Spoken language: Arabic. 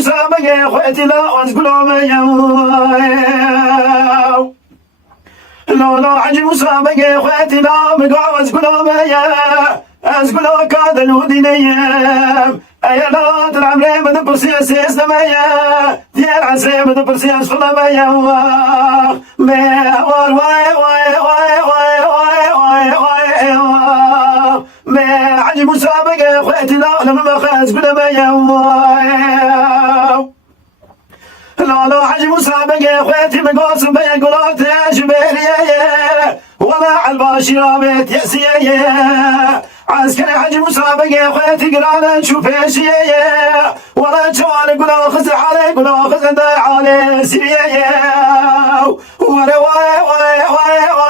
مسابقة خواتي لا واسقلوا ميا لا عجب مسابقة خواتي لا بقوا واسقلوا ميا اسقلوا كاد الودينية ايا لا تلعب من برسيس يسلميا ديال عسيم من برسيس فلميا واي واي واي واي واي واي واي واي عجب مسابقة خواتي لا لما ما خاز قلوا ميا لا عجب مسابقة خواتي مقاسم بيا قلات جبالية ولا عالباشي رابط يأسية عسكري عجب مسابقة خواتي قرانا نشوف ايشية ولا جوالي قلا خز علي قلا خز علي سرية ولا واي واي واي